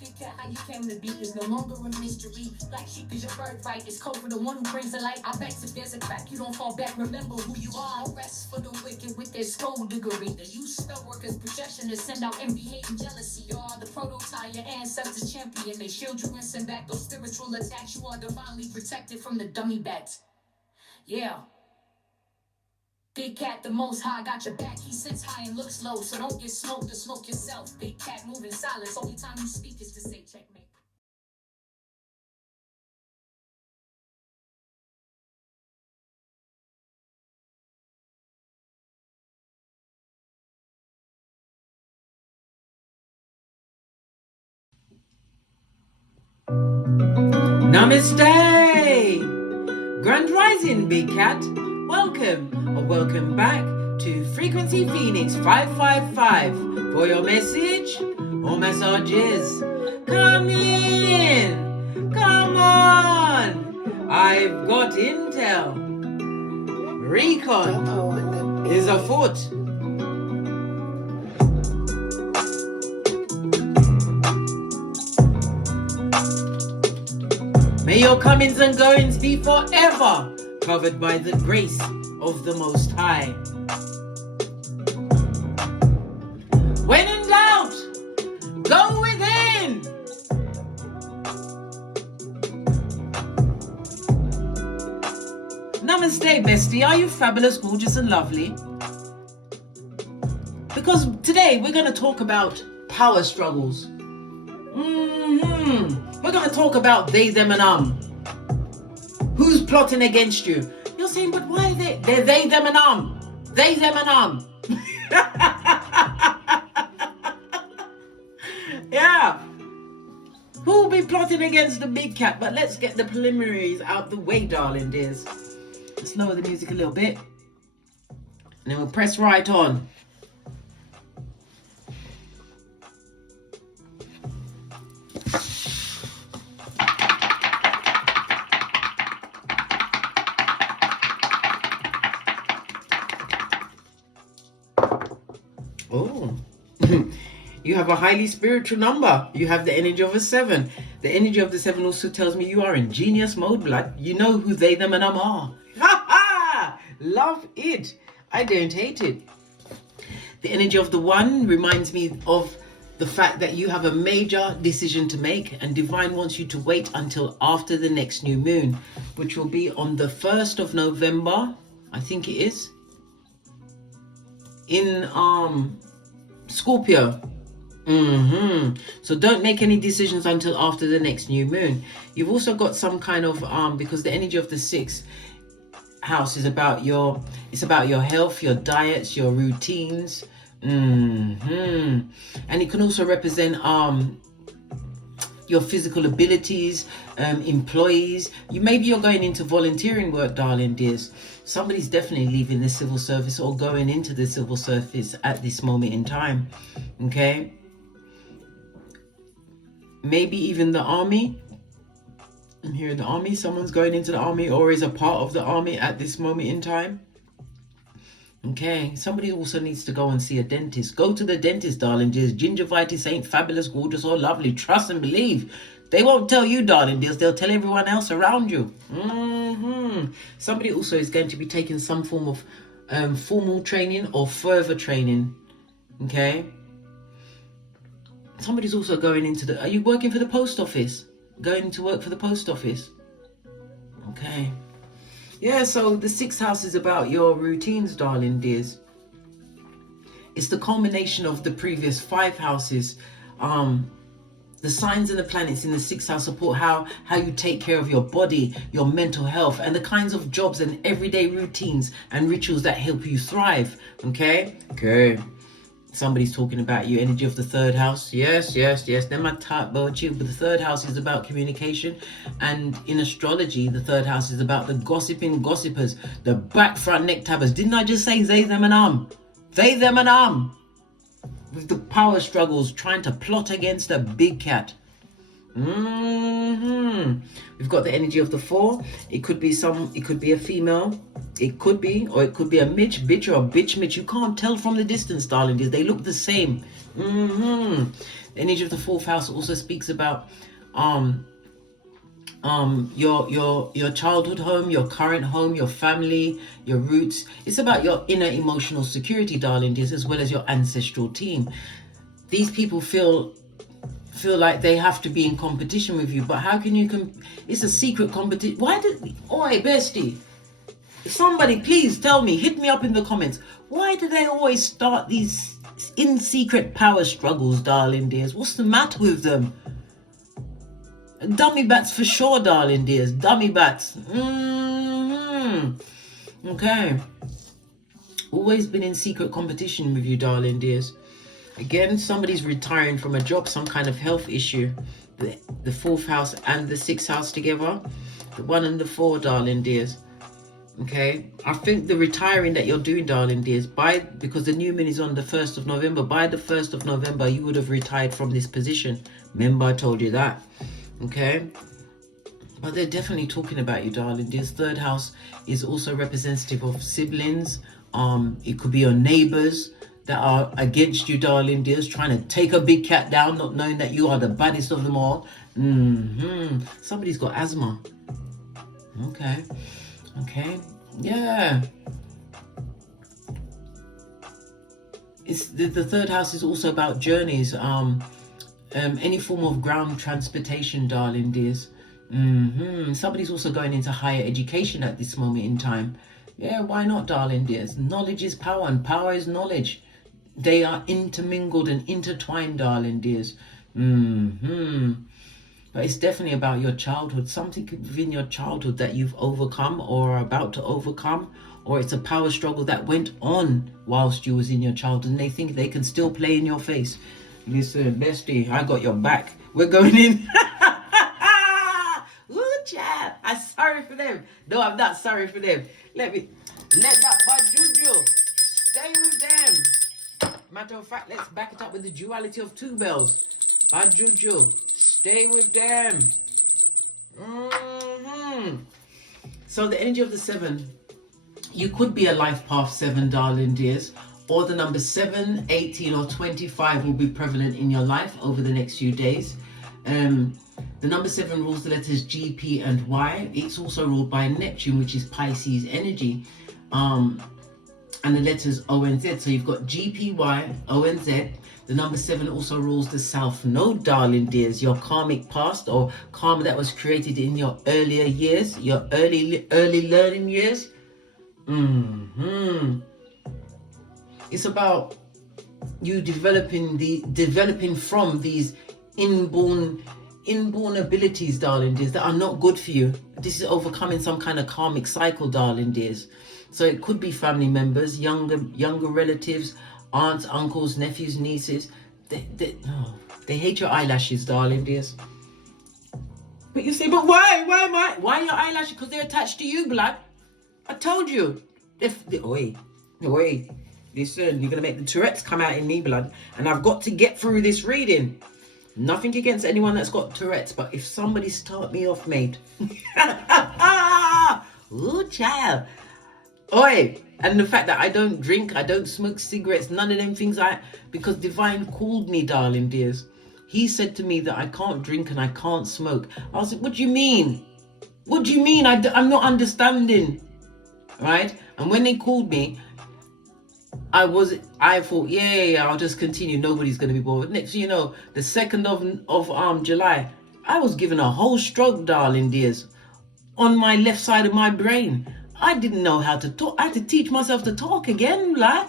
Big cat, how you came to be is no longer a mystery. Black sheep is your birthright. It's code for the one who brings the light. I bet if there's a crack, you don't fall back. Remember who you are. No rest for the wicked with their skullduggery. The use spell workers' projection to send out envy, hate, and jealousy. You are the prototype, your ancestors champion. They shield you and send back those spiritual attacks. You are divinely protected from the dummy bats. Yeah. Big cat, the most high, got your back. He sits high and looks low, so don't get smoked or smoke yourself. Big cat, moving silence. Only time you speak is to say checkmate. Namaste! Grand Rising, Big Cat. Welcome or welcome back to Frequency Phoenix 555 for your message or messages. Come in! Come on! I've got intel. Recon is afoot. May your comings and goings be forever covered by the grace of the Most High. When in doubt, go within. Namaste, bestie. Are you fabulous, gorgeous, and lovely? Because today we're going to talk about power struggles. We're going to talk about they, them, and Who's plotting against you? You're saying, but why are they? They're they, them, and They, them, and Yeah. Who'll be plotting against the big cat? But let's get the preliminaries out the way, darling dears. Let's lower the music a little bit. And then we'll press right on. Oh, you have a highly spiritual number. You have the energy of a 7. The energy of the 7 also tells me you are in genius mode, blood. You know who they, them, and are. Ha ha! Love it. I don't hate it. The energy of the 1 reminds me of the fact that you have a major decision to make, and Divine wants you to wait until after the next new moon, which will be on the 1st of November, I think it is. In Scorpio. So don't make any decisions until after the next new moon. You've also got some kind of because the energy of the 6th house is about your health, your diets, your routines. And it can also represent your physical abilities, employees. Maybe you're going into volunteering work, darling dears. Somebody's definitely leaving the civil service or going into the civil service at this moment in time. Okay? Maybe even the army. I'm hearing the army. Someone's going into the army or is a part of the army at this moment in time. Okay, somebody also needs to go and see a dentist. Go to the dentist, darling dears. Gingivitis ain't fabulous, gorgeous, or lovely. Trust and believe. They won't tell you, darling dears. They'll tell everyone else around you. Somebody also is going to be taking some form of formal training or further training. Okay. Somebody's also going into the... Are you working for the post office? Going to work for the post office? Okay. Yeah, so the 6th house is about your routines, darling dears. It's the culmination of the previous 5 houses. The signs and the planets in the 6th house support how you take care of your body, your mental health, and the kinds of jobs and everyday routines and rituals that help you thrive. Okay? Okay. Somebody's talking about you, energy of the 3rd house. Yes. Then my type about you. But the 3rd house is about communication. And in astrology, the 3rd house is about the gossiping gossipers, the back front neck tappers. Didn't I just say they, them, and They, them, and with the power struggles, trying to plot against a big cat. We've got the energy of the 4. It could be a female. It could be, or it could be a Mitch, bitch, or a bitch Mitch. You can't tell from the distance, darling. They look the same. The energy of the 4th house also speaks about your childhood home, your current home, your family, your roots. It's about your inner emotional security, darling dears, as well as your ancestral team. These people feel like they have to be in competition with you, but how can you it's a secret competition. Oi, bestie, somebody please tell me, hit me up in the comments, why do they always start these in secret power struggles, darling dears? What's the matter with them? Dummy bats for sure, darling dears. Dummy bats. Okay. Always been in secret competition with you, darling dears. Again, somebody's retiring from a job, some kind of health issue. The 4th house and the 6th house together. The 1 and the 4, darling dears. Okay. I think the retiring that you're doing, darling dears, because the new moon is on the 1st of November. By the 1st of November, you would have retired from this position. Remember, I told you that. Okay, but they're definitely talking about you, darling dears. 3rd house is also representative of siblings. It could be your neighbors that are against you, darling dears, trying to take a big cat down, not knowing that you are the baddest of them all. Somebody's got asthma. Okay, yeah. It's the 3rd house is also about journeys. Any form of ground transportation, darling dears. Somebody's also going into higher education at this moment in time. Yeah, why not, darling dears? Knowledge is power and power is knowledge. They are intermingled and intertwined, darling dears. But it's definitely about your childhood. Something within your childhood that you've overcome or are about to overcome. Or it's a power struggle that went on whilst you was in your childhood, and they think they can still play in your face. Listen, bestie, I got your back. We're going in. Ooh, child. I'm sorry for them. No, I'm not sorry for them. Let that bad juju stay with them. Matter of fact, let's back it up with the duality of 2 bells. Bad juju, stay with them. So the energy of the 7. You could be a life path 7, darling dears. Or the number 7, 18, or 25 will be prevalent in your life over the next few days. The number 7 rules the letters G, P, and Y. It's also ruled by Neptune, which is Pisces energy. And the letters O and Z. So you've got G, P, Y, O, and Z. The number 7 also rules the South Node, darling dears. Your karmic past, or karma that was created in your earlier years, your early learning years. It's about you developing from these inborn abilities, darling dears, that are not good for you. This is overcoming some kind of karmic cycle, darling dears. So it could be family members, younger relatives, aunts, uncles, nephews, nieces. They hate your eyelashes, darling dears. But you say, but why your eyelashes? Because they're attached to you, blood. I told you. Oi. Listen, you're going to make the Tourette's come out in me, blood. And I've got to get through this reading. Nothing against anyone that's got Tourette's, but if somebody start me off, mate. Ooh, child. Oi. And the fact that I don't drink, I don't smoke cigarettes, none of them things, because Divine called me, darling dears. He said to me that I can't drink and I can't smoke. I was like, what do you mean? What do you mean? I'm not understanding. Right? And when they called me, I thought, yeah, I'll just continue. Nobody's going to be bothered. Next thing you know, the 2nd of July, I was given a whole stroke, darling dears, on my left side of my brain. I didn't know how to talk. I had to teach myself to talk again, lad.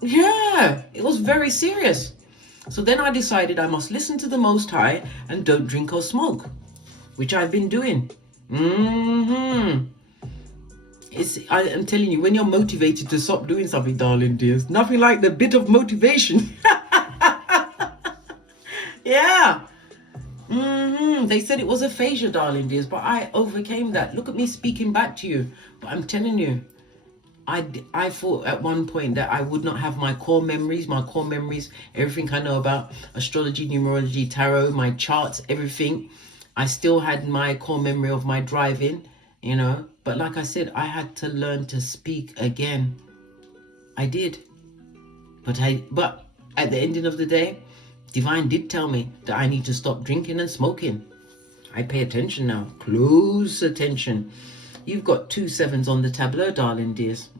Yeah, it was very serious. So then I decided I must listen to the Most High and don't drink or smoke, which I've been doing. I'm telling you, when you're motivated to stop doing something, darling dears, nothing like the bit of motivation. Yeah. They said it was aphasia, darling dears, but I overcame that. Look at me speaking back to you. But I'm telling you, I thought at one point that I would not have my core memories, everything I know about astrology, numerology, tarot, my charts, everything. I still had my core memory of my driving, you know. But like I said, I had to learn to speak again. I did. But at the ending of the day, Divine did tell me that I need to stop drinking and smoking. I pay attention now. Close attention. You've got 2 7s on the tableau, darling dears.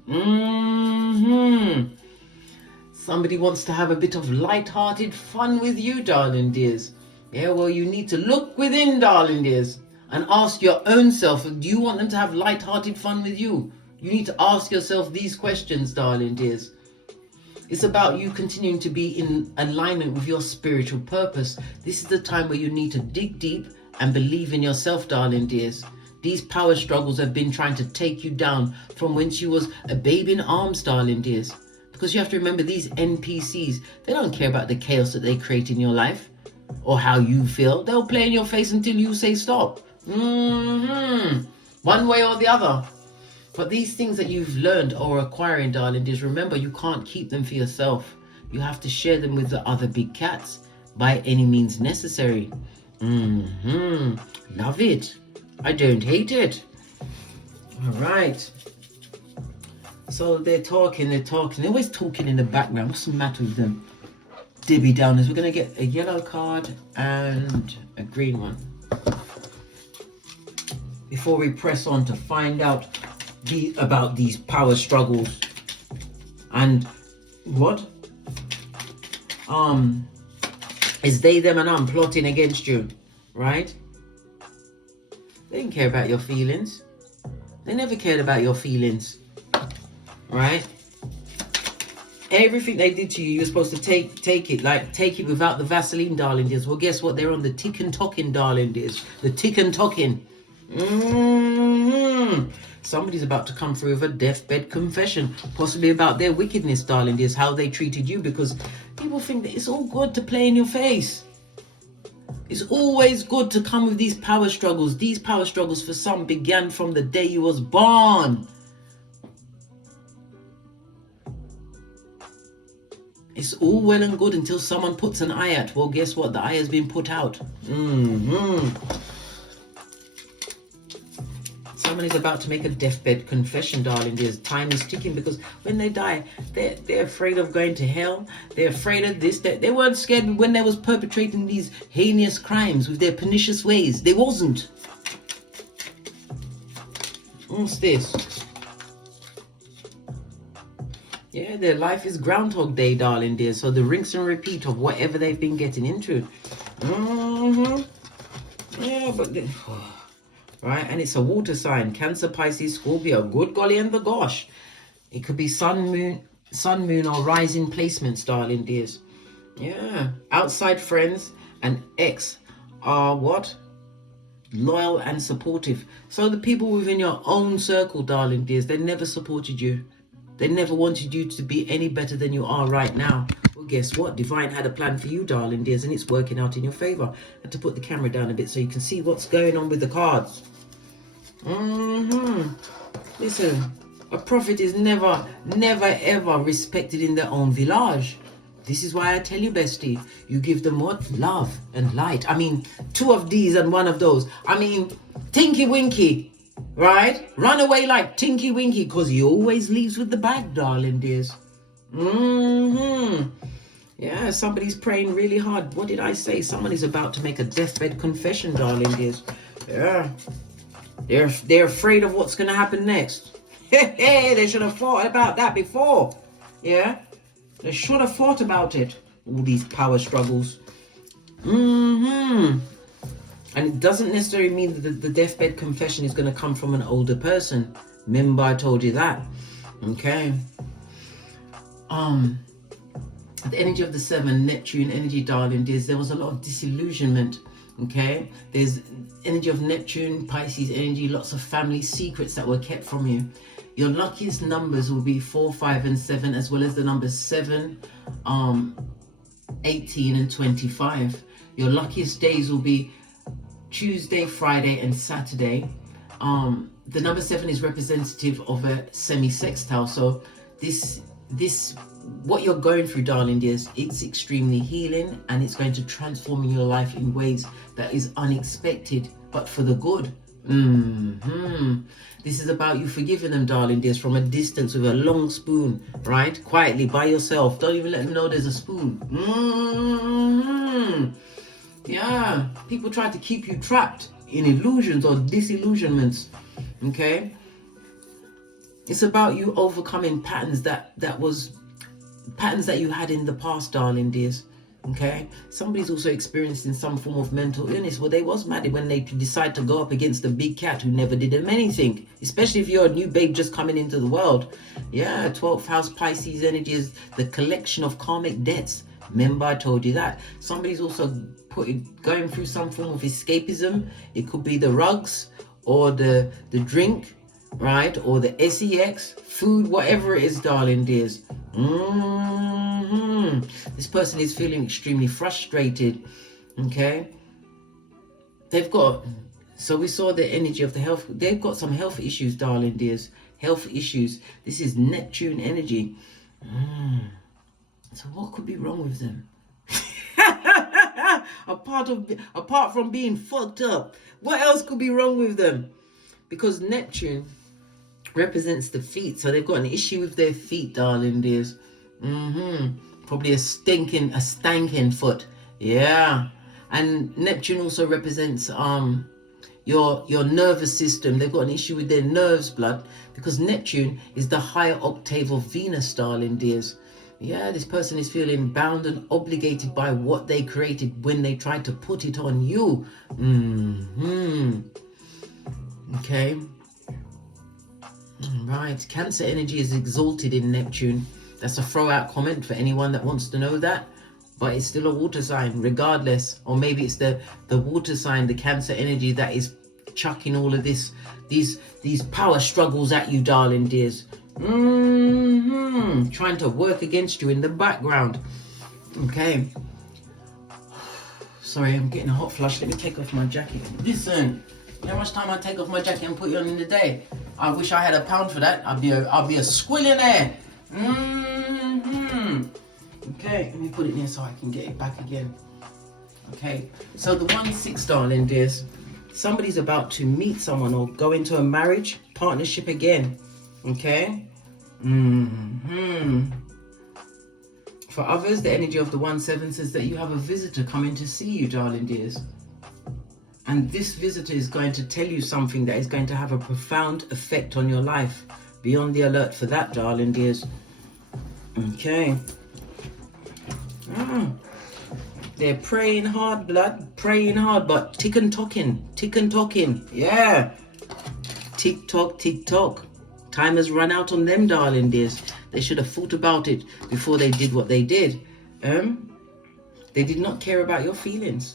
Somebody wants to have a bit of light-hearted fun with you, darling dears. Yeah, well, you need to look within, darling dears, and ask your own self, do you want them to have light-hearted fun with you? You need to ask yourself these questions, darling dears. It's about you continuing to be in alignment with your spiritual purpose. This is the time where you need to dig deep and believe in yourself, darling dears. These power struggles have been trying to take you down from whence you was a babe in arms, darling dears. Because you have to remember, these NPCs, they don't care about the chaos that they create in your life or how you feel. They'll play in your face until you say stop. One way or the other. But these things that you've learned or acquiring, darling dears, remember, you can't keep them for yourself. You have to share them with the other big cats by any means necessary. Love it. I don't hate it. All right. So they're talking. They're always talking in the background. What's the matter with them? Debbie Downers. We're going to get a yellow card and a green one before we press on to find out about these power struggles. And what? Is they, them, and I'm plotting against you, right? They didn't care about your feelings. They never cared about your feelings, right? Everything they did to you, you're supposed to take it without the Vaseline, darling dears. Well, guess what? They're on the tick and talking, darling dears. The tick and talking. Somebody's about to come through with a deathbed confession, possibly about their wickedness, darling dears, how they treated you, because people think that it's all good to play in your face. It's always good to come with these power struggles. These power struggles for some began from the day you was born. It's all well and good until someone puts an eye out. Well, guess what? The eye has been put out. Someone is about to make a deathbed confession, darling dears. Time is ticking, because when they die, they're afraid of going to hell. They're afraid of this. They weren't scared when they was perpetrating these heinous crimes with their pernicious ways. They wasn't. What's this? Yeah, their life is Groundhog Day, darling dears. So the rinse and repeat of whatever they've been getting into. Yeah, but right, and it's a water sign. Cancer, Pisces, Scorpio. Good golly and the gosh. It could be sun, moon, or rising placements, darling dears. Yeah. Outside friends and ex are what? Loyal and supportive. So the people within your own circle, darling dears, they never supported you. They never wanted you to be any better than you are right now. Well, guess what? Divine had a plan for you, darling dears, and it's working out in your favor. I had to put the camera down a bit so you can see what's going on with the cards. Listen, a prophet is never, ever respected in their own village. This is why I tell you, bestie, you give them what? Love and light. I mean, 2 of these and 1 of those. I mean, Tinky Winky, right? Run away like Tinky Winky, because he always leaves with the bag, darling dears. Yeah, somebody's praying really hard. What did I say? Someone is about to make a deathbed confession, darling dears. Yeah. They're afraid of what's going to happen next. They should have thought about that before. Yeah? They should have thought about it. All these power struggles. And it doesn't necessarily mean that the deathbed confession is going to come from an older person. Remember, I told you that. Okay. The energy of the 7, Neptune energy, darling dears, there was a lot of disillusionment. Okay, there's energy of Neptune, Pisces energy, lots of family secrets that were kept from you. Your luckiest numbers will be 4, 5, and 7, as well as the numbers 7, 18, and 25. Your luckiest days will be Tuesday, Friday, and Saturday. the number 7 is representative of a semi-sextile. So this what you're going through, darling dears, it's extremely healing, and it's going to transform your life in ways that is unexpected, but for the good. This is about you forgiving them, darling dears, from a distance with a long spoon, right? Quietly by yourself. Don't even let them know there's a spoon. Yeah, people try to keep you trapped in illusions or disillusionments. Okay, it's about you overcoming patterns that you had in the past, darling dears. Okay, somebody's also experiencing some form of mental illness. Well, they was mad when they decide to go up against a big cat who never did them anything, especially if you're a new babe just coming into the world. Yeah, 12th house Pisces energy is the collection of karmic debts. Remember, I told you that. Somebody's also going through some form of escapism. It could be the rugs or the drink, right? Or the sex, food, whatever it is, darling dears. This person is feeling extremely frustrated. Okay, so we saw the energy of the health. They've got some health issues, darling dears. Health issues. This is Neptune energy. So what could be wrong with them? apart from being fucked up, what else could be wrong with them? Because Neptune represents the feet, so they've got an issue with their feet, darling dears. Probably a stanking foot. Yeah. And Neptune also represents your nervous system. They've got an issue with their nerves, blood, because Neptune is the higher octave of Venus, darling dears. Yeah, this person is feeling bound and obligated by what they created when they tried to put it on you. Okay. Right. Cancer energy is exalted in Neptune. That's a throw out comment for anyone that wants to know that. But it's still a water sign, regardless. Or maybe it's the water sign, the Cancer energy, that is chucking all of these power struggles at you, darling dears. Trying to work against you in the background. Okay. Sorry, I'm getting a hot flush. Let me take off my jacket. Listen, you know how much time I take off my jacket and put it on in the day? I wish I had £1 for that. I'd be a squillionaire. Okay, let me put it in so I can get it back again. Okay, so the 1-6, darling dears. Somebody's about to meet someone or go into a marriage partnership again. Okay. For others, the energy of the 1-7 says that you have a visitor coming to see you, darling dears. And this visitor is going to tell you something that is going to have a profound effect on your life. Be on the alert for that, darling dears. Okay. They're praying hard, blood. Praying hard, but tick and talking. Yeah. Tick tock. Time has run out on them, darling dears. They should have thought about it before they did what they did. They did not care about your feelings.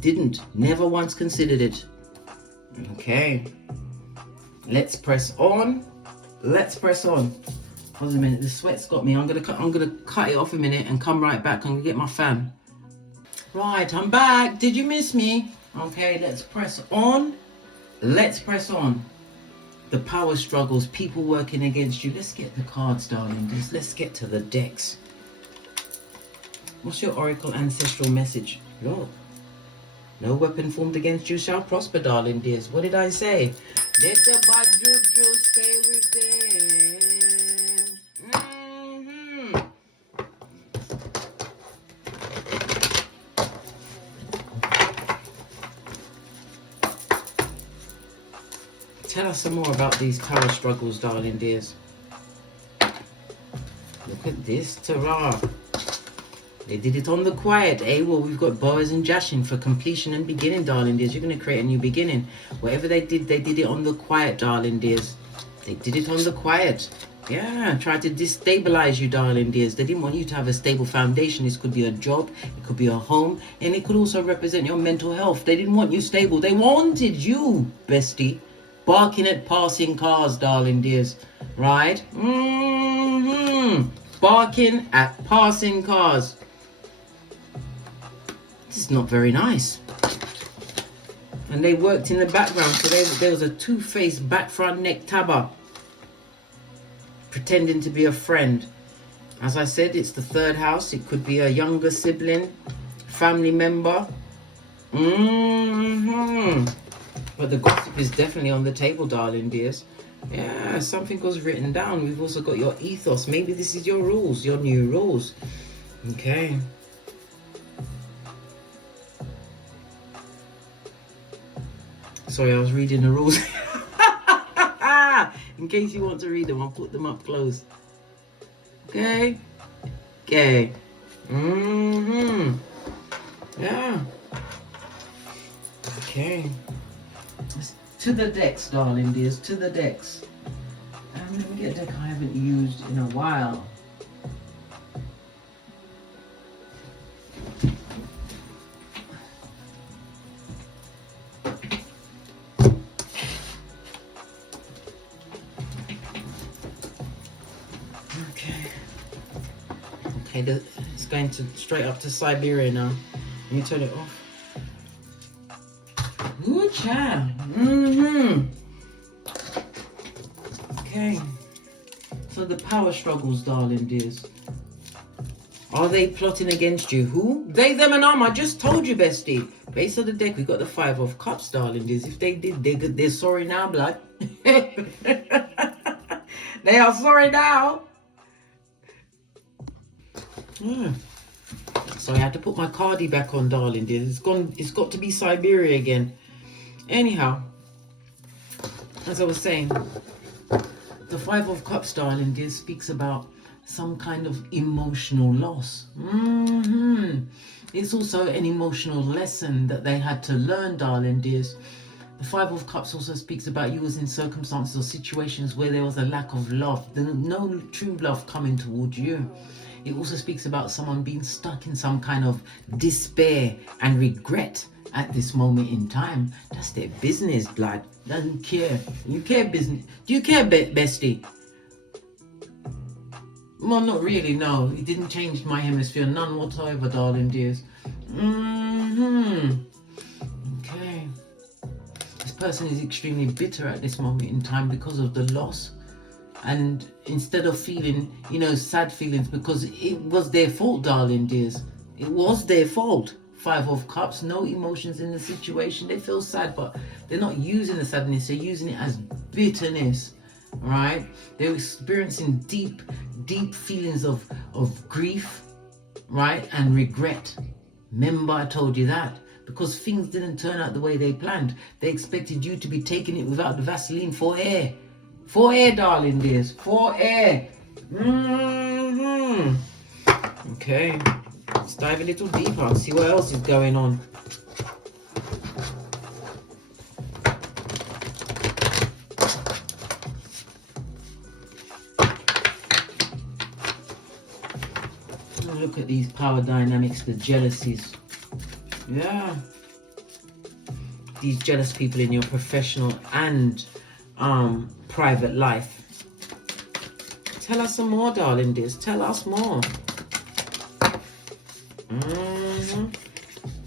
Didn't. Never once considered it. Okay. Let's press on. Hold on a minute. The sweat's got me. I'm gonna cut it off a minute and come right back. I'm gonna get my fan. Right, I'm back. Did you miss me? Okay, let's press on. The power struggles, people working against you. Let's get the cards, darling. Let's get to the decks. What's your oracle ancestral message? Look. No weapon formed against you shall prosper, darling dears. What did I say? Let the bad juju stay with them. Tell us some more about these power struggles, darling dears. Look at this, Tara. They did it on the quiet, eh? Well, we've got Boaz and Jashin for completion and beginning, darling dears. You're going to create a new beginning. Whatever they did it on the quiet, darling dears. They did it on the quiet. Yeah, tried to destabilize you, darling dears. They didn't want you to have a stable foundation. This could be a job, it could be a home, and it could also represent your mental health. They didn't want you stable. They wanted you, bestie, barking at passing cars, darling dears. Right? Barking at passing cars. This is not very nice. And they worked in the background. So there was a two-faced back front neck tabber pretending to be a friend. As I said, it's the third house. It could be a younger sibling, family member. But the gossip is definitely on the table, darling dears. Yeah, something was written down. We've also got your ethos. Maybe this is your rules, your new rules. Okay. Sorry, I was reading the rules. In case you want to read them, I'll put them up close. Okay. Okay. Yeah. Okay. To the decks, darling dears. To the decks. Let me get a deck I haven't used in a while. Okay, it's going to straight up to Siberia now. Let me turn it off. Ooh, child. Okay. So the power struggles, darling dears. Are they plotting against you? Who? They, them, and I just told you, bestie. Base of the deck, we got the 5 of Cups, darling dears. If they did, they're sorry now, blood. They are sorry now. So I had to put my cardi back on, darling dear. It's got to be Siberia again. Anyhow, as I was saying, the 5 of Cups, darling dear, speaks about some kind of emotional loss. It's also an emotional lesson that they had to learn, darling dears. The 5 of Cups also speaks about you was in circumstances or situations where there was a lack of love, no true love coming towards you. It also speaks about someone being stuck in some kind of despair and regret at this moment in time. That's their business, blood. Doesn't care. You care, business. Do you care, bestie? Well, not really, no. It didn't change my hemisphere, none whatsoever, darling dears. Okay. This person is extremely bitter at this moment in time because of the loss. And instead of feeling, sad feelings, because it was their fault, darling dears. It was their fault. 5 of Cups, no emotions in the situation. They feel sad, but they're not using the sadness. They're using it as bitterness, right? They're experiencing deep feelings of grief, right? And regret. Remember, I told you that. Because things didn't turn out the way they planned. They expected you to be taking it without the Vaseline for air. For air, darling dears. For air. Okay. Let's dive a little deeper and see what else is going on. Look at these power dynamics, the jealousies. Yeah. These jealous people in your professional and private life. Tell us some more, darling dears. Tell us more.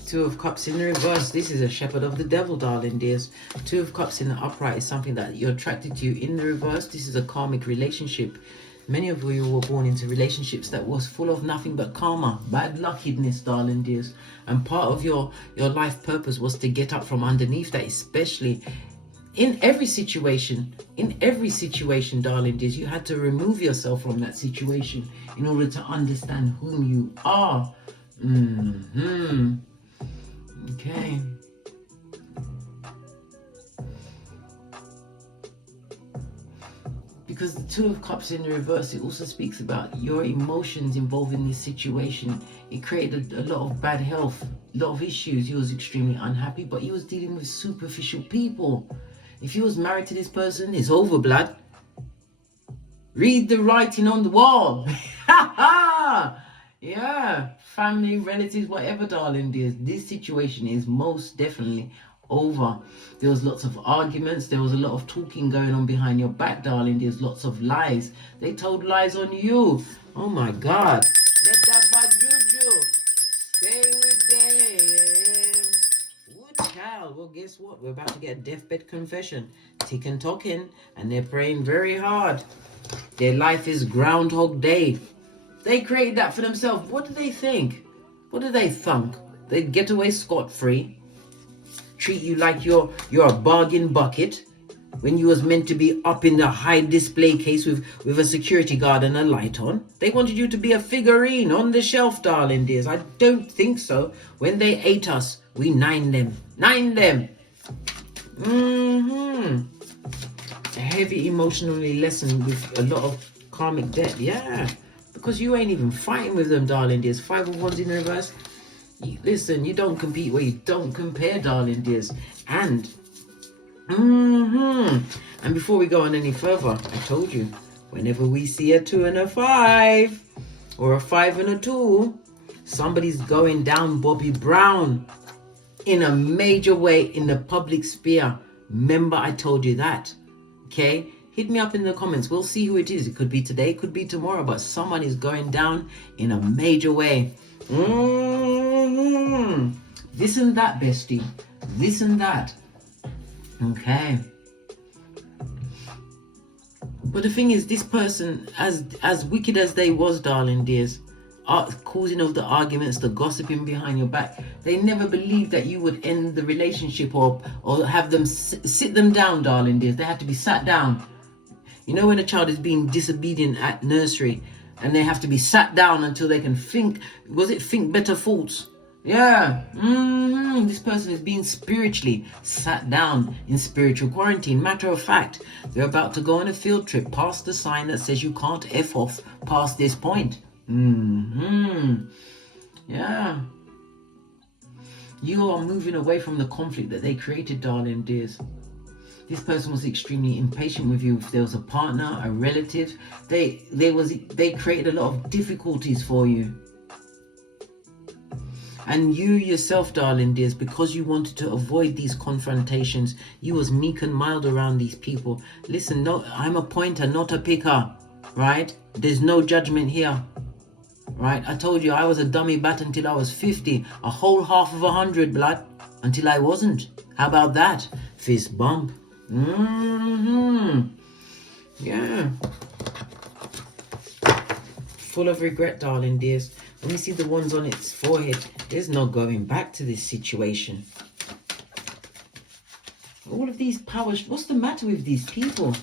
2 of Cups in the reverse. This is a shepherd of the devil, darling dears. 2 of Cups in the upright is something that you're attracted to. In the reverse, this is a karmic relationship. Many of you were born into relationships that was full of nothing but karma, bad luckiness, darling dears. And part of your life purpose was to get up from underneath that, especially in every situation, darling dears. You had to remove yourself from that situation in order to understand whom you are. Okay. Because the 2 of Cups in the reverse, it also speaks about your emotions involved in this situation. It created a lot of bad health, a lot of issues. He was extremely unhappy, but he was dealing with superficial people. If you was married to this person, it's over, blood. Read the writing on the wall. Yeah, family, relatives, whatever, darling dears. This situation is most definitely over. There was lots of arguments. There was a lot of talking going on behind your back, darling. There's lots of lies. They told lies on you. Oh my God. Let that bad juju stay with them. Good child. child. Well, guess what? We're about to get a deathbed confession. Tick and talking, and they're praying very hard. Their life is Groundhog Day. They created that for themselves. What do they think? What do they thunk? They'd get away scot-free, treat you like you're a bargain bucket, when you was meant to be up in the high display case with a security guard and a light on. They wanted you to be a figurine on the shelf, darling dears. I don't think so. When they ate us, we nined them. A heavy emotionally lesson with a lot of karmic debt. Yeah, because you ain't even fighting with them, darling dears. 5 of Wands in reverse. Listen, you don't compete where you don't compare, darling dears. And and before we go on any further, I told you, whenever we see a 2 and a 5, or a 5 and a 2, somebody's going down Bobby Brown in a major way in the public sphere. Remember, I told you that. Okay? Hit me up in the comments. We'll see who it is. It could be today, it could be tomorrow, but someone is going down in a major way. This and that, bestie. This and that. Okay. But the thing is, this person, as wicked as they was, darling dears, causing of the arguments, the gossiping behind your back, they never believed that you would end the relationship or have them sit them down, darling dears. They had to be sat down. You know when a child is being disobedient at nursery and they have to be sat down until they can think, think better thoughts? Yeah. This person is being spiritually sat down in spiritual quarantine. Matter of fact, they're about to go on a field trip past the sign that says you can't F off past this point. Yeah. You are moving away from the conflict that they created, darling dears. This person was extremely impatient with you. If there was a partner, a relative, they created a lot of difficulties for you. And you yourself, darling dears, because you wanted to avoid these confrontations, you was meek and mild around these people. Listen, no, I'm a pointer, not a picker, right? There's no judgment here, right? I told you I was a dummy bat until I was 50, a whole half of 100, blood, until I wasn't. How about that? Fist bump. Yeah. Full of regret, darling dears. When we see the ones on its forehead, there's no going back to this situation. All of these powers, what's the matter with these people?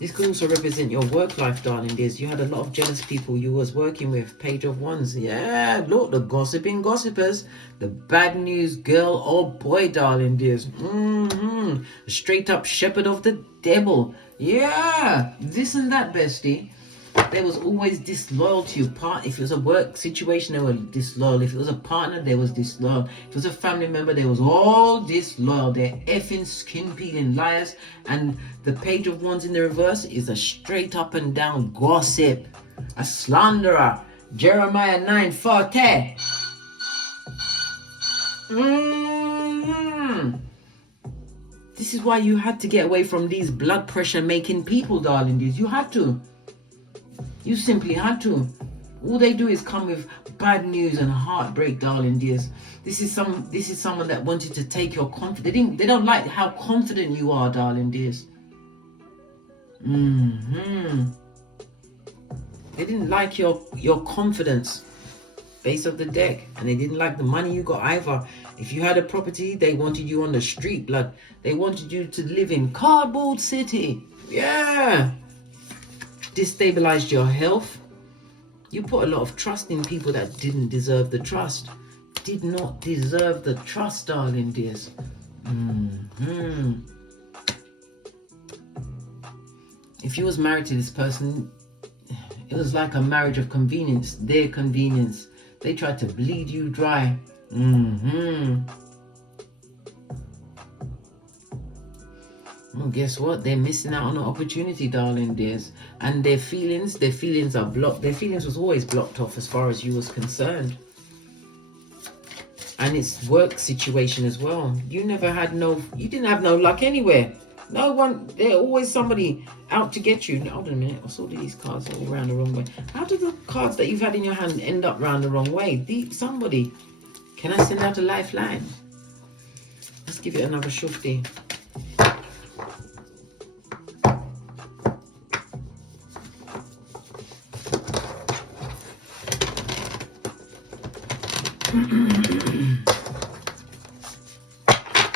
This could also represent your work life, darling dears. You had a lot of jealous people you was working with. Page of Wands. Yeah, look, the gossiping gossipers. The bad news girl or boy, darling dears. A straight up shepherd of the devil. Yeah, this and that, bestie. They was always disloyal to you. If it was a work situation, they were disloyal. If it was a partner, they was disloyal. If it was a family member, they was all disloyal. They're effing skin-peeling liars. And the Page of Wands in the reverse is a straight up and down gossip. A slanderer. Jeremiah 9:40. This is why you had to get away from these blood pressure making people, darling dears. You had to. You simply had to. All they do is come with bad news and heartbreak, darling dears. This is someone that wanted to take your confidence. They don't like how confident you are, darling dears. They didn't like your confidence. Base of the deck. And they didn't like the money you got either. If you had a property, they wanted you on the street, blood. They wanted you to live in Cardboard City. Yeah. Destabilized your health. You put a lot of trust in people that didn't deserve the trust. Did not deserve the trust, darling dears. If you was married to this person, it was like a marriage of convenience. Their convenience. They tried to bleed you dry. Well, guess what? They're missing out on an opportunity, darling dears. And their feelings are blocked. Their feelings was always blocked off as far as you was concerned. And it's work situation as well. You didn't have no luck anywhere. No one, there's always somebody out to get you. Hold on a minute, I saw these cards all around the wrong way. How do the cards that you've had in your hand end up round the wrong way? Somebody, can I send out a lifeline? Let's give it another shufti.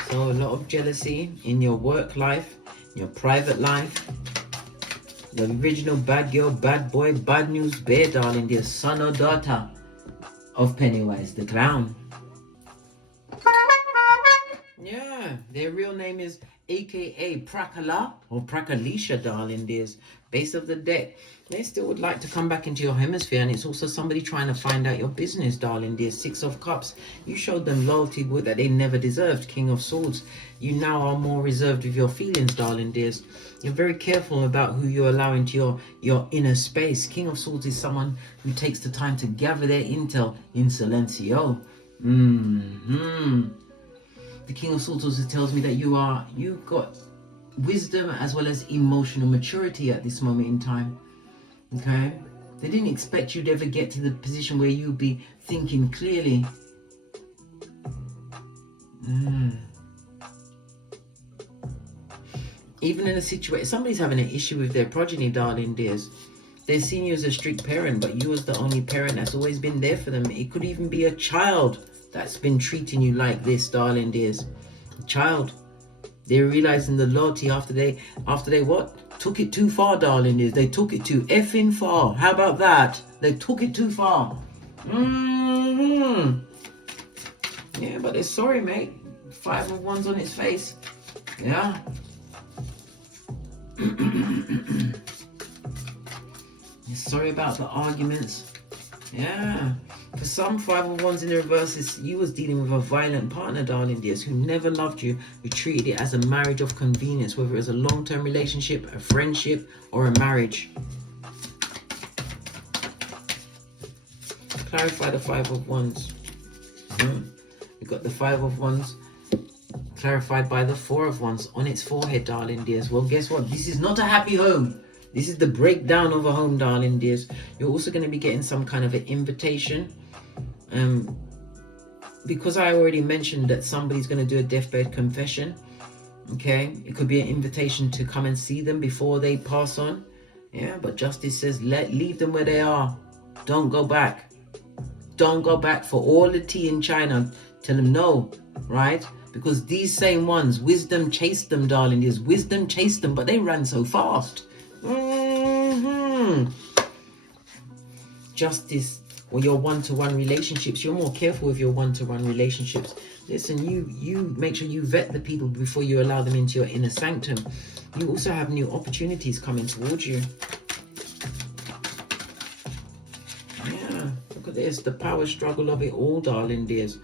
So a lot of jealousy in your work life, your private life. The original bad girl, bad boy, bad news bear, darling, dear son or daughter of Pennywise the clown. Yeah, their real name is aka Prakala or Prakalisha, darling dears. Base of the deck. They still would like to come back into your hemisphere, and it's also somebody trying to find out your business, darling dear. Six of Cups. You showed them loyalty that they never deserved. King of Swords. You now are more reserved with your feelings, darling dears. You're very careful about who you allow into your inner space. King of Swords is someone who takes the time to gather their intel in silencio. The King of Swords also tells me that you've got wisdom as well as emotional maturity at this moment in time. Okay? They didn't expect you to ever get to the position where you'd be thinking clearly. Even in a situation, somebody's having an issue with their progeny, darling dears. They're seeing you as a strict parent, but you as the only parent that's always been there for them. It could even be a child that's been treating you like this, darling dears. A child. They're realizing the loyalty after they what? Took it too far, darling dears. They took it too effing far. How about that? They took it too far. Yeah, but they're sorry, mate. 5 of Wands on its face. Yeah. Sorry about the arguments. Yeah. For some, 5 of Wands in the reverse is you was dealing with a violent partner, darling dears, who never loved you, who treated it as a marriage of convenience, whether it was a long-term relationship, a friendship, or a marriage. Clarify the 5 of Wands. We've got the 5 of Wands clarified by the 4 of Wands on its forehead, darling dears. Well, guess what? This is not a happy home. This is the breakdown of a home, darling dears. You're also going to be getting some kind of an invitation. Because I already mentioned that somebody's going to do a deathbed confession. Okay? It could be an invitation to come and see them before they pass on. Yeah, but Justice says, leave them where they are. Don't go back. Don't go back. For all the tea in China, tell them no, right? Because these same ones, wisdom chased them, darling dears. Wisdom chased them, but they ran so fast. Justice, or your one-to-one relationships, you're more careful with your one-to-one relationships. Listen, you make sure you vet the people before you allow them into your inner sanctum. You also have new opportunities coming towards you. Yeah, look at this, the power struggle of it all, darling dears.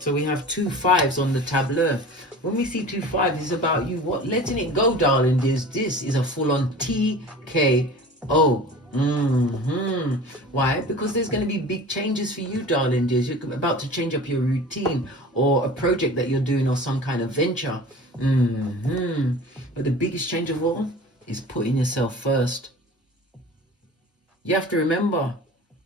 So we have 2 5s on the tableau. When we see 2 5s, it's about you letting it go, darling dears. This is a full-on TKO. Why? Because there's going to be big changes for you, darling dears. You're about to change up your routine or a project that you're doing or some kind of venture. But the biggest change of all is putting yourself first. You have to remember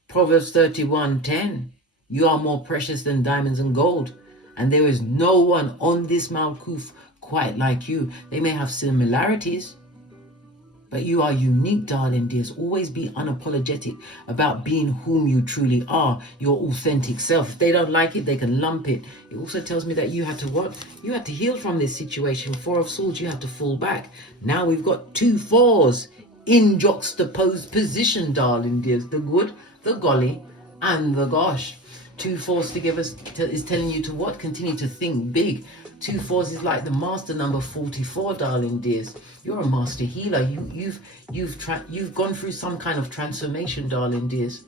Proverbs 31:10. You are more precious than diamonds and gold. And there is no one on this Malkuth quite like you. They may have similarities, but you are unique, darling dears. Always be unapologetic about being whom you truly are, your authentic self. If they don't like it, they can lump it. It also tells me that you had to what? You had to heal from this situation. 4 of Swords, you had to fall back. Now we've got 2 4s in juxtaposed position, darling dears. The good, the golly, and the gosh. 2 4s together is telling you to what? Continue to think big. 2 4s is like the master number 44, darling dears. You're a master healer. You've gone through some kind of transformation, darling dears.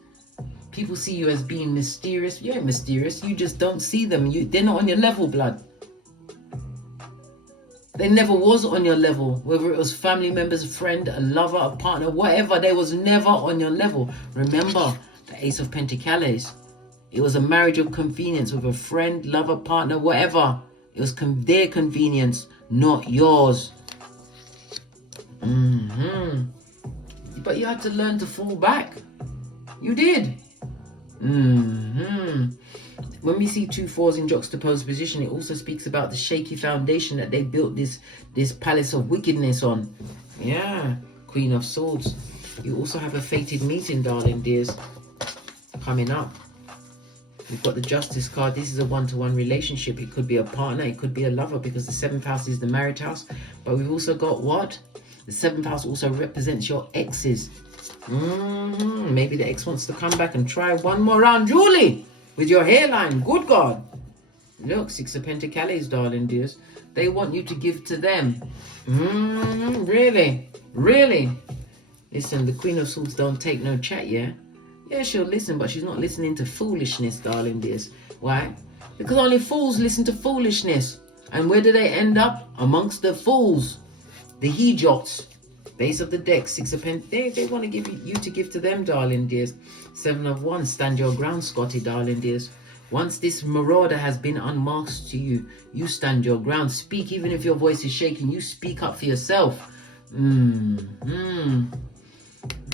People see you as being mysterious. You ain't mysterious. You just don't see them. They're not on your level, blood. They never was on your level. Whether it was family members, a friend, a lover, a partner, whatever, they was never on your level. Remember the Ace of Pentacles. It was a marriage of convenience with a friend, lover, partner, whatever. It was their convenience, not yours. But you had to learn to fall back. You did. When we see 2 4s in juxtaposed position, it also speaks about the shaky foundation that they built this palace of wickedness on. Yeah, Queen of Swords. You also have a fated meeting, darling dears, coming up. We've got the Justice card. This is a one-to-one relationship. It could be a partner, it could be a lover, because the 7th house is the married house. But we've also got what? The 7th house also represents your exes. Maybe the ex wants to come back and try one more round, Julie, with your hairline. Good God. Look, 6 of Pentacles, darling dears. They want you to give to them. Really? Really? Listen, the Queen of Swords don't take no chat, yeah? Yeah, she'll listen, but she's not listening to foolishness, darling dears. Why? Because only fools listen to foolishness. And where do they end up? Amongst the fools. The he-jots. Base of the deck, 6 of Pentacles. They want to give you to give to them, darling dears. 7 of Wands. Stand your ground, Scotty, darling dears. Once this marauder has been unmasked to you, you stand your ground. Speak, even if your voice is shaking. You speak up for yourself.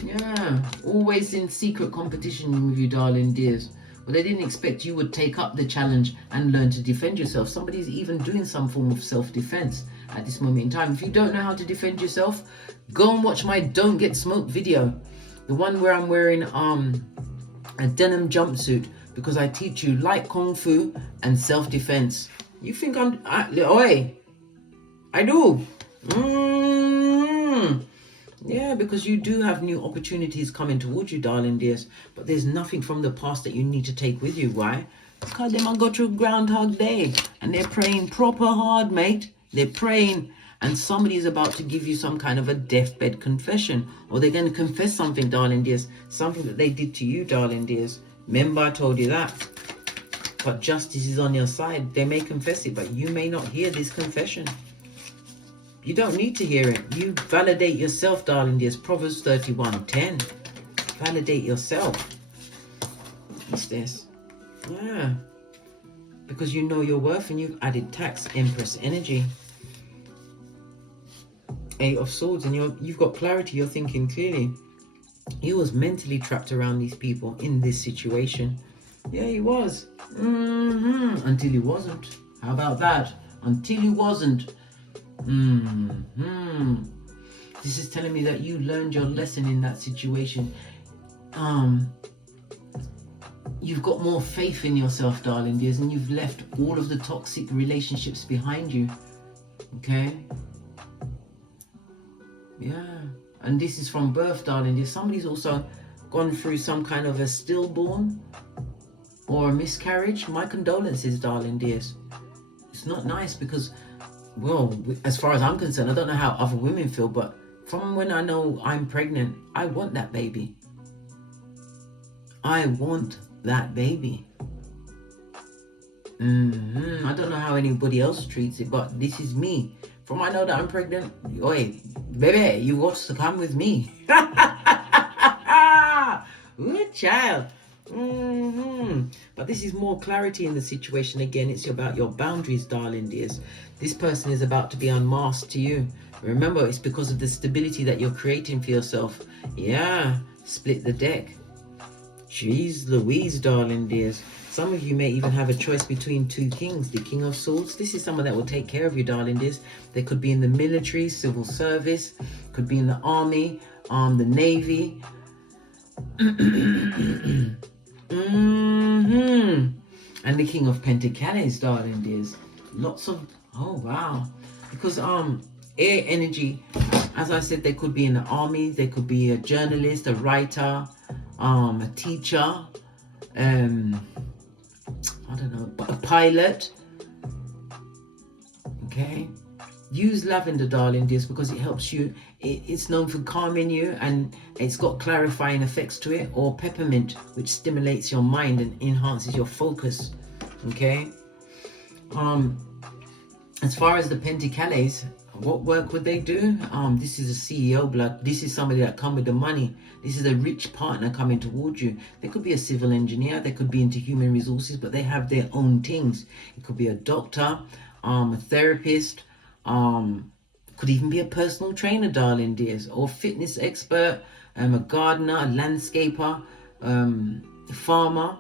Yeah, always in secret competition with you, darling dears. But they didn't expect you would take up the challenge and learn to defend yourself. Somebody's even doing some form of self-defense at this moment in time. If you don't know how to defend yourself, go and watch my Don't Get Smoked video. The one where I'm wearing a denim jumpsuit, because I teach you light kung fu and self-defense. You think I do. Yeah, because you do have new opportunities coming towards you, darling dears. But there's nothing from the past that you need to take with you. Why? Because they might go through Groundhog Day. And they're praying proper hard, mate. They're praying. And somebody's about to give you some kind of a deathbed confession. Or they're going to confess something, darling dears. Something that they did to you, darling dears. Remember, I told you that. But justice is on your side. They may confess it, but you may not hear this confession. You don't need to hear it. You validate yourself, darling dears. Proverbs 31:10. Validate yourself. What's this? Yeah. Because you know your worth and you've added tax, Empress energy. 8 of Swords, and you've got clarity. You're thinking clearly. He was mentally trapped around these people in this situation. Yeah, he was. Until he wasn't. How about that? Until he wasn't. This is telling me that you learned your lesson in that situation. You've got more faith in yourself, darling dears, and you've left all of the toxic relationships behind you. Okay? Yeah. And this is from birth, darling dears. Somebody's also gone through some kind of a stillborn or a miscarriage. My condolences, darling dears. It's not nice because, well, as far as I'm concerned, I don't know how other women feel, but from when I know I'm pregnant, I want that baby. I want that baby. I don't know how anybody else treats it, but this is me. From I know that I'm pregnant, oi, baby, you got to come with me. Good child. But this is more clarity in the situation. Again, it's about your boundaries, darling dears. This person is about to be unmasked to you. Remember, it's because of the stability that you're creating for yourself. Yeah, split the deck. Jeez Louise, darling dears. Some of you may even have a choice between 2 kings. The King of Swords. This is someone that will take care of you, darling dears. They could be in the military, civil service, could be in the army, the navy. And the King of Pentacles, darling dears. Lots of, oh wow. Because air energy, as I said, they could be in the army, they could be a journalist, a writer, a teacher, I don't know, a pilot. Okay. Use lavender, darling dears, because it helps you. It's known for calming you, and it's got clarifying effects to it. Or peppermint, which stimulates your mind and enhances your focus. Okay. As far as the Pentacles, what work would they do? This is a CEO blood. This is somebody that come with the money. This is a rich partner coming towards you. They could be a civil engineer. They could be into human resources, but they have their own things. It could be a doctor. a therapist, could even be a personal trainer, darling dears, or fitness expert, a gardener, a landscaper, a farmer.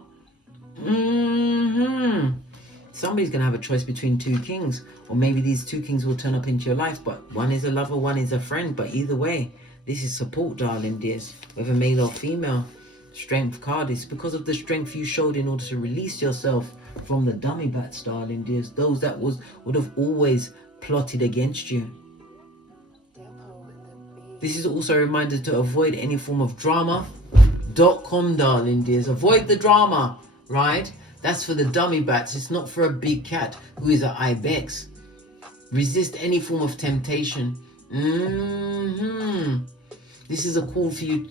Somebody's going to have a choice between two kings, or maybe these two kings will turn up into your life, but one is a lover, one is a friend. But either way, this is support, darling dears, whether male or female. Strength card is because of the strength you showed in order to release yourself from the dummy bats, darling dears, those that would have always plotted against you. This is also a reminder to avoid any form of drama.com, darling dears. Avoid the drama, right? That's for the dummy bats. It's not for a big cat who is an ibex. Resist any form of temptation. This is a call for you,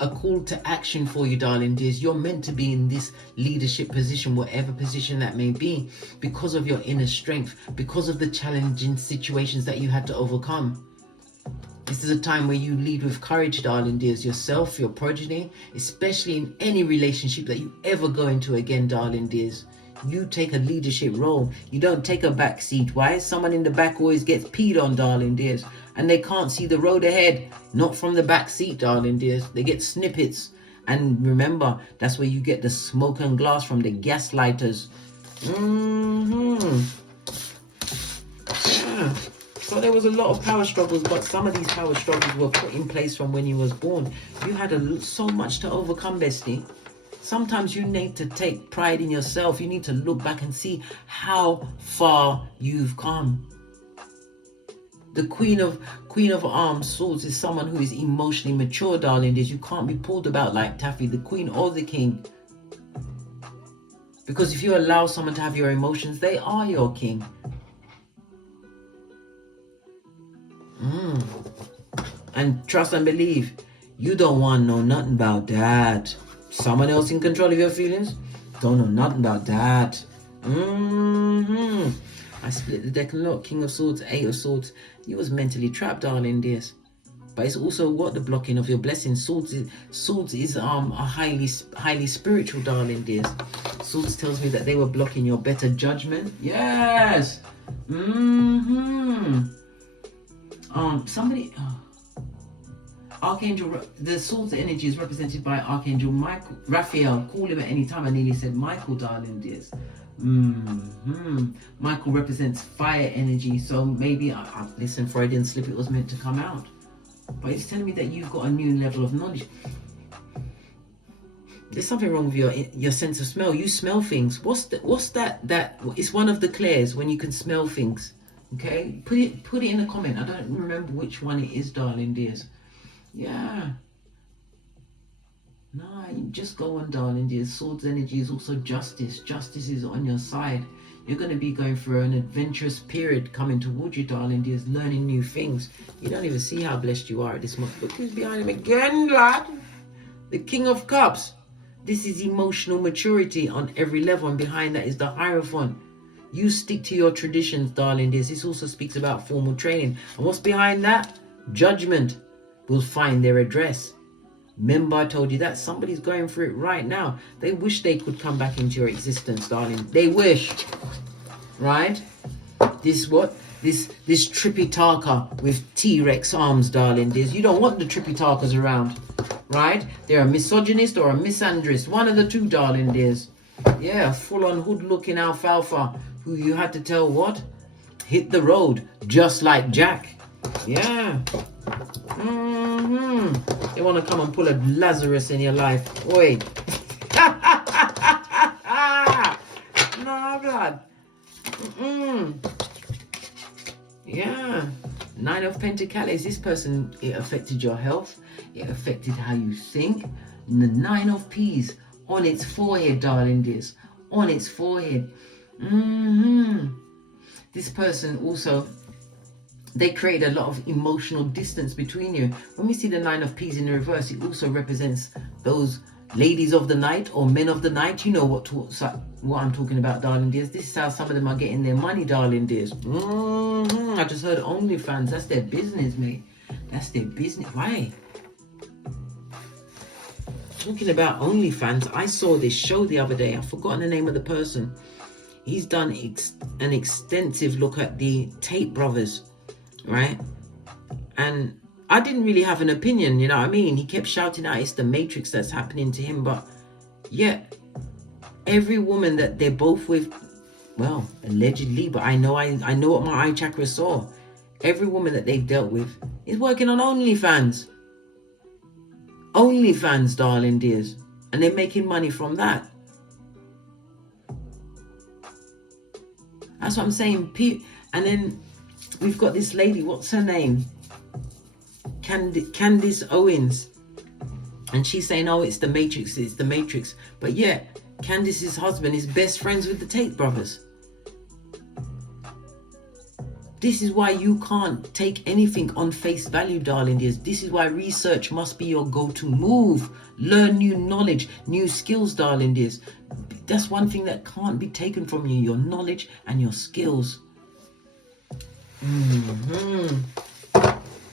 a call to action for you, darling dears. You're meant to be in this leadership position, whatever position that may be, because of your inner strength, because of the challenging situations that you had to overcome. This is a time where you lead with courage, darling dears, yourself, your progeny, especially in any relationship that you ever go into again, darling dears. You take a leadership role. You don't take a back seat. Why? Someone in the back always gets peed on, darling dears, and they can't see the road ahead. Not from the back seat, darling dears. They get snippets. And remember, that's where you get the smoke and glass from the gaslighters. Yeah. So there was a lot of power struggles, but some of these power struggles were put in place from when you was born. You had so much to overcome, bestie. Sometimes you need to take pride in yourself. You need to look back and see how far you've come. The Queen of Swords is someone who is emotionally mature, darling. You can't be pulled about like taffy, the Queen or the King. Because if you allow someone to have your emotions, they are your king. And trust and believe, you don't want to know nothing about that. Someone else in control of your feelings? Don't know nothing about that. I split the deck a lot. King of Swords, Eight of Swords. You was mentally trapped, darling dears. But it's also what the blocking of your blessings. Swords is a highly spiritual, darling dears. Swords tells me that they were blocking your better judgment. Yes. Archangel, the Swords energy is represented by Archangel Raphael. Call him at any time. I nearly said Michael, darling dears. Michael represents fire energy, so maybe listen, Freudian slip, it was meant to come out, but it's telling me that you've got a new level of knowledge. There's something wrong with your sense of smell. You smell things. What's that? It's one of the clairs when you can smell things. Okay, put it in a comment. I don't remember which one it is, darling dears. Yeah. No, just go on, darling dears. Swords energy is also justice. Justice is on your side. You're going to be going through an adventurous period coming towards you, darling dears, learning new things. You don't even see how blessed you are at this moment. Look who's behind him again, lad. The King of Cups. This is emotional maturity on every level, and behind that is the Hierophant. You stick to your traditions, darling dears. This also speaks about formal training. And what's behind that? Judgment will find their address. Remember, I told you that somebody's going through it right now. They wish they could come back into your existence, darling. They wish, right? This Tripitaka with T-Rex arms, darling dears. You don't want the Tripitakas around, right? They're a misogynist or a misandrist. One of the two, darling dears. Yeah, full-on hood-looking alfalfa who you had to tell what? Hit the road, just like Jack. Yeah. They want to come and pull a Lazarus in your life. Oi. No, blood. Yeah. Nine of Pentacles. This person, it affected your health. It affected how you think. And the Nine of Peas on its forehead, darling dears. On its forehead. This person also, they create a lot of emotional distance between you. When we see the Nine of Peas in the reverse, it also represents those ladies of the night or men of the night. You know what I'm talking about, darling dears. This is how some of them are getting their money, darling dears. I just heard OnlyFans. That's their business, mate. That's their business. Why? Talking about OnlyFans, I saw this show the other day. I've forgotten the name of the person. he's done an extensive look at the Tate brothers, right? And I didn't really have an opinion, you know what I mean? He kept shouting out it's the Matrix that's happening to him, but yet every woman that they're both with, well, allegedly, but I know what my eye chakra saw. Every woman that they've dealt with is working on OnlyFans. OnlyFans, darling dears. And they're making money from that. That's what I'm saying. And then we've got this lady, what's her name? Candice Owens. And she's saying, oh, it's the Matrix, it's the Matrix. But yet, Candice's husband is best friends with the Tate brothers. This is why you can't take anything on face value, darling dears. This is why research must be your go-to move. Learn new knowledge, new skills, darling dears. That's one thing that can't be taken from you, your knowledge and your skills.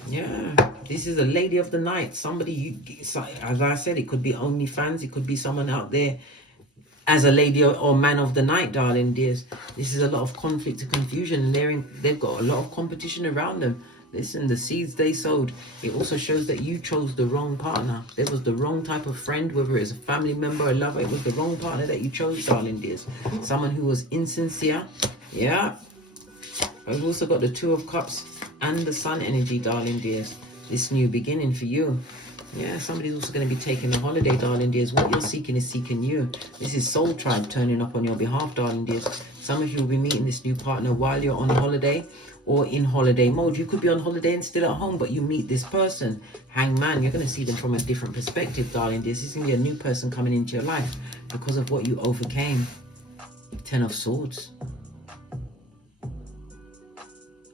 Yeah, this is a lady of the night. Somebody, as I said, it could be OnlyFans. It could be someone out there as a lady or man of the night, darling dears. This is a lot of conflict and confusion, and they've got a lot of competition around them. Listen, the seeds they sowed. It also shows that you chose the wrong partner. There was the wrong type of friend, whether it's a family member or a lover. It was the wrong partner that you chose, darling dears. Someone who was insincere. Yeah. I've also got the Two of Cups and the Sun energy, darling dears. This new beginning for you. Yeah, somebody's also going to be taking a holiday, darling dears. What you're seeking is seeking you. This is Soul Tribe turning up on your behalf, darling dears. Some of you will be meeting this new partner while you're on holiday or in holiday mode. You could be on holiday and still at home, but you meet this person. Hangman, you're going to see them from a different perspective, darling dears. This is going to be a new person coming into your life because of what you overcame. Ten of Swords.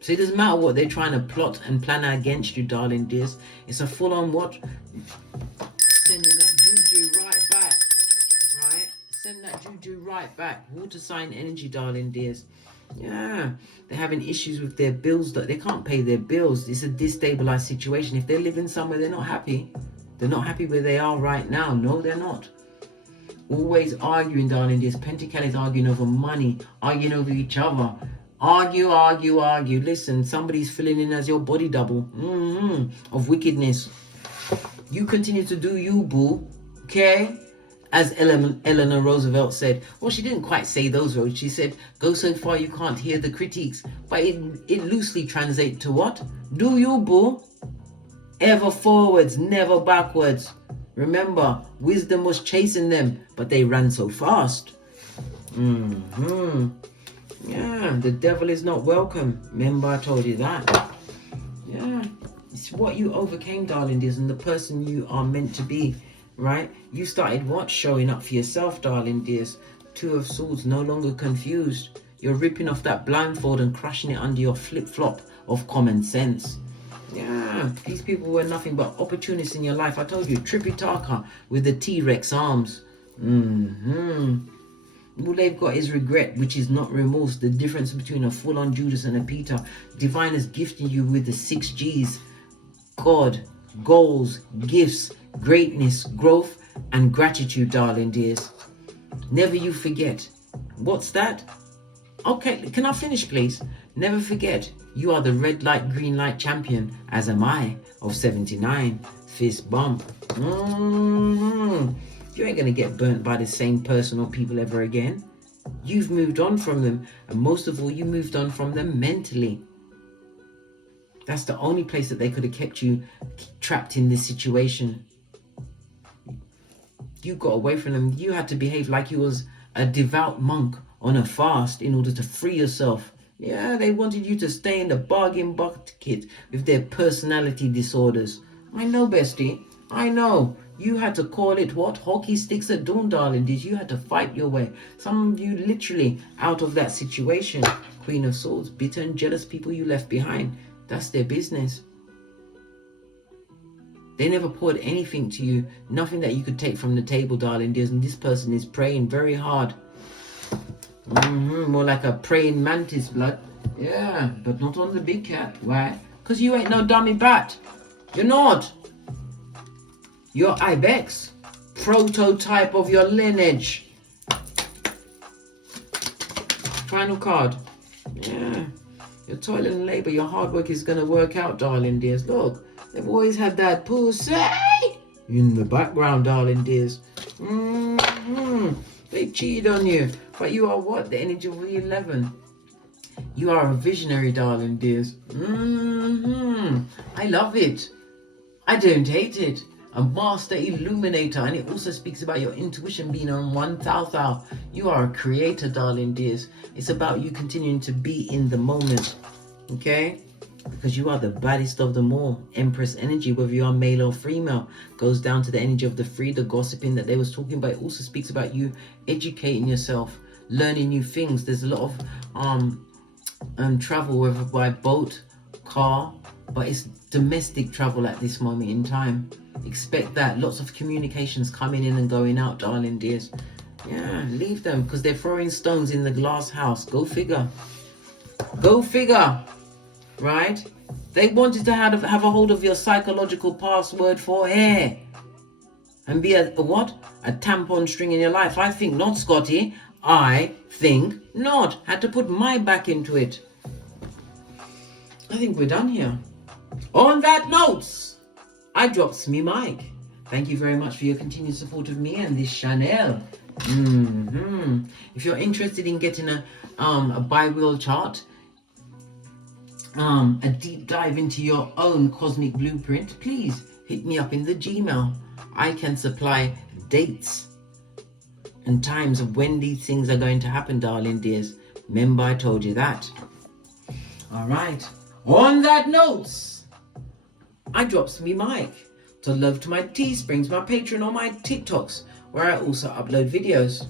So it doesn't matter what they're trying to plot and plan against you, darling dears. It's a full-on what? Sending that juju right back. Right? Send that juju right back. Water sign energy, darling dears. Yeah. They're having issues with their bills. That they can't pay their bills. It's a destabilized situation. If they're living somewhere, they're not happy. They're not happy where they are right now. No, they're not. Always arguing, darling dears. Pentacle is arguing over money. Arguing over each other. Argue, argue, argue. Listen, somebody's filling in as your body double of wickedness. You continue to do you, boo. Okay? As Eleanor Roosevelt said. Well, she didn't quite say those words. She said, go so far you can't hear the critiques. But it loosely translates to what? Do you, boo. Ever forwards, never backwards. Remember, wisdom was chasing them, but they ran so fast. Yeah, the devil is not welcome. Remember I told you that. Yeah, it's what you overcame, darling dears, and the person you are meant to be, right? You started what? Showing up for yourself, darling dears. Two of Swords, no longer confused. You're ripping off that blindfold and crushing it under your flip-flop of common sense. Yeah, these people were nothing but opportunists in your life. I told you, Tripitaka with the T-Rex arms. All they've got is regret, which is not remorse. The difference between a full-on Judas and a Peter. Divine is gifting you with the 6 G's. God, goals, gifts, greatness, growth, and gratitude, darling dears. Never you forget. What's that? Okay, can I finish, please? Never forget, you are the red light, green light champion, as am I, of 79. Fist bump. You ain't going to get burnt by the same person or people ever again. You've moved on from them. And most of all, you moved on from them mentally. That's the only place that they could have kept you trapped in this situation. You got away from them. You had to behave like you was a devout monk on a fast in order to free yourself. Yeah, they wanted you to stay in the bargain bucket with their personality disorders. I know, bestie. I know. You had to call it what? Hockey sticks at dawn, darling. You had to fight your way. Some of you literally out of that situation. Queen of Swords, bitter and jealous people you left behind. That's their business. They never poured anything to you. Nothing that you could take from the table, darling dears. And this person is praying very hard. More like a praying mantis, blood. Yeah, but not on the big cat. Why? Because you ain't no dummy bat. You're not. You're Ibex. Prototype of your lineage. Final card. Yeah. Your toil and labor, your hard work is going to work out, darling dears. Look, they've always had that pussy in the background, darling dears. They cheated on you. But you are what? The energy of the 11. You are a visionary, darling dears. I love it. I don't hate it. A master illuminator. And it also speaks about your intuition being on 1000. You are a creator, darling dears. It's about you continuing to be in the moment. Okay? Because you are the baddest of them all. Empress energy, whether you are male or female, goes down to the energy of the free, the gossiping that they was talking about. It also speaks about you educating yourself, learning new things. There's a lot of travel, whether by boat, car, but it's domestic travel at this moment in time. Expect that. Lots of communications coming in and going out, darling dears. Yeah, leave them because they're throwing stones in the glass house. Go figure. Go figure. Right? They wanted to have a hold of your psychological password for hair and be a what? A tampon string in your life. I think not, Scotty. I think not. Had to put my back into it. I think we're done here. On that note, I drops me mic. Thank you very much for your continued support of me and this channel. If you're interested in getting a bi-wheel chart, a deep dive into your own cosmic blueprint, please hit me up in the Gmail. I can supply dates and times of when these things are going to happen, darling dears. Remember I told you that. All right. On that note, I drops me mic. To love to my Teesprings, my Patreon, or my TikToks, where I also upload videos.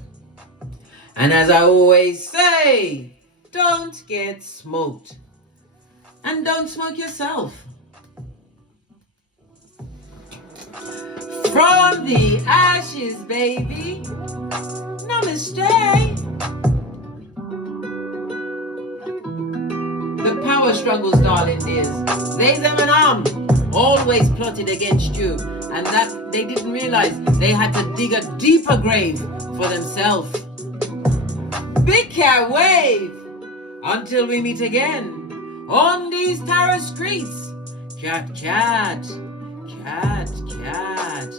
And as I always say, don't get smoked. And don't smoke yourself. From the ashes, baby. Namaste. The power struggles, darling dears. They, them, and always plotted against you. And that they didn't realize they had to dig a deeper grave for themselves. Big cat wave. Until we meet again. On these tarot streets, cat, cat, cat, cat.